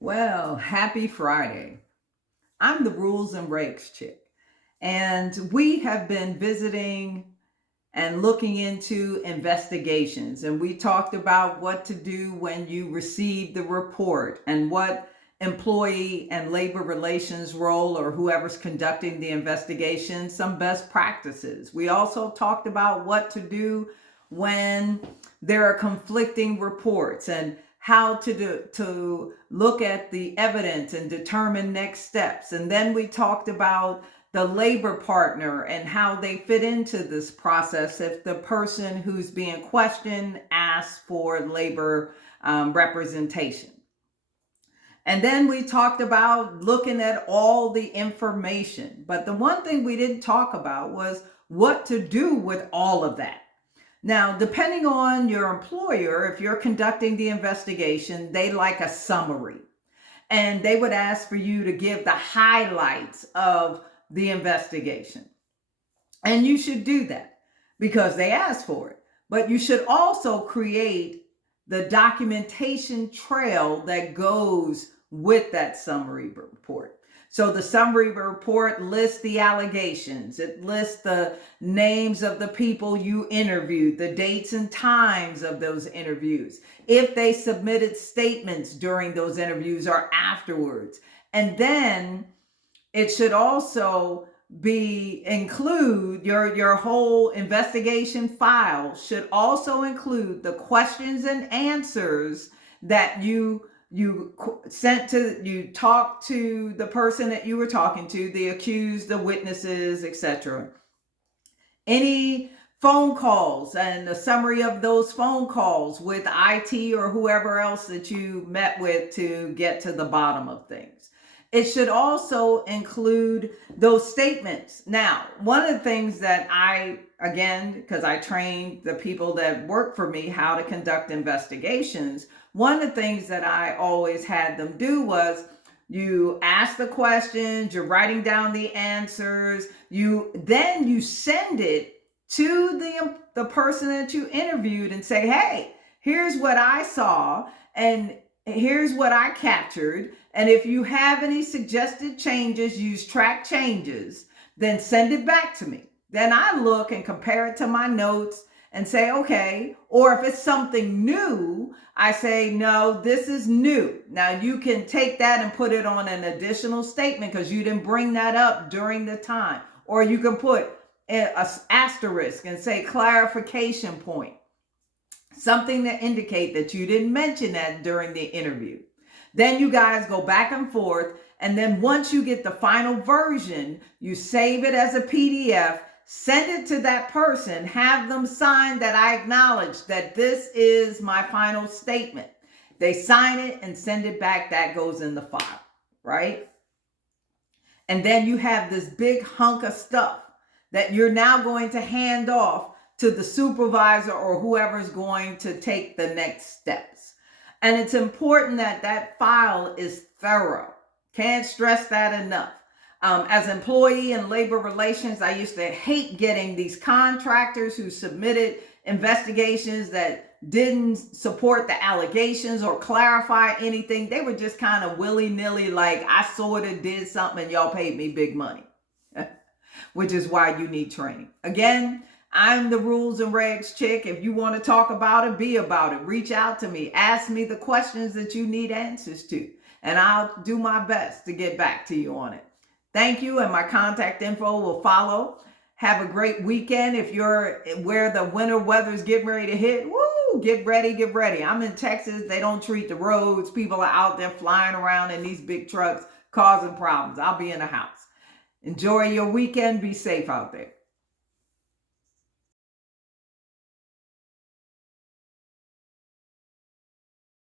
Well, happy Friday. I'm the Rules and Regs Chick, and we have been visiting and looking into investigations. And we talked about what to do when you receive the report and what employee and labor relations role or whoever's conducting the investigation, some best practices. We also talked about what to do when there are conflicting reports and how to look at the evidence and determine next steps. And then we talked about the labor partner and how they fit into this process if the person who's being questioned asks for labor representation. And then we talked about looking at all the information. But the one thing we didn't talk about was what to do with all of that. Now, depending on your employer, if you're conducting the investigation, they like a summary. And they would ask for you to give the highlights of the investigation. And you should do that because they asked for it. But you should also create the documentation trail that goes with that summary report. So the summary report lists the allegations. It lists the names of the people you interviewed, the dates and times of those interviews, if they submitted statements during those interviews or afterwards. And then it should also include your whole investigation file should also include the questions and answers that you talked to the person that you were talking to, the accused, the witnesses, etc. Any phone calls and a summary of those phone calls with IT or whoever else that you met with to get to the bottom of things. It should also include those statements. Now, one of the things that because I trained the people that work for me how to conduct investigations, one of the things that I always had them do was you ask the questions, you're writing down the answers, then you send it to the person that you interviewed and say, hey, here's what I saw and here's what I captured. And if you have any suggested changes, use track changes, then send it back to me. Then I look and compare it to my notes and say, okay, or if it's something new, I say, no, this is new. Now you can take that and put it on an additional statement because you didn't bring that up during the time. Or you can put an asterisk and say clarification point, something to indicate that you didn't mention that during the interview. Then you guys go back and forth. And then once you get the final version, you save it as a PDF, send it to that person, have them sign that I acknowledge that this is my final statement. They sign it and send it back. That goes in the file, right? And then you have this big hunk of stuff that you're now going to hand off to the supervisor or whoever's going to take the next steps. And it's important that that file is thorough. Can't stress that enough. As employee and labor relations, I used to hate getting these contractors who submitted investigations that didn't support the allegations or clarify anything. They were just kind of willy-nilly, like I sort of did something and y'all paid me big money, which is why you need training. Again, I'm the Rules and Regs Chick. If you want to talk about it, be about it. Reach out to me. Ask me the questions that you need answers to, and I'll do my best to get back to you on it. Thank you, and my contact info will follow. Have a great weekend. If you're where the winter weather's getting ready to hit, woo, get ready, get ready. I'm in Texas. They don't treat the roads. People are out there flying around in these big trucks causing problems. I'll be in the house. Enjoy your weekend. Be safe out there.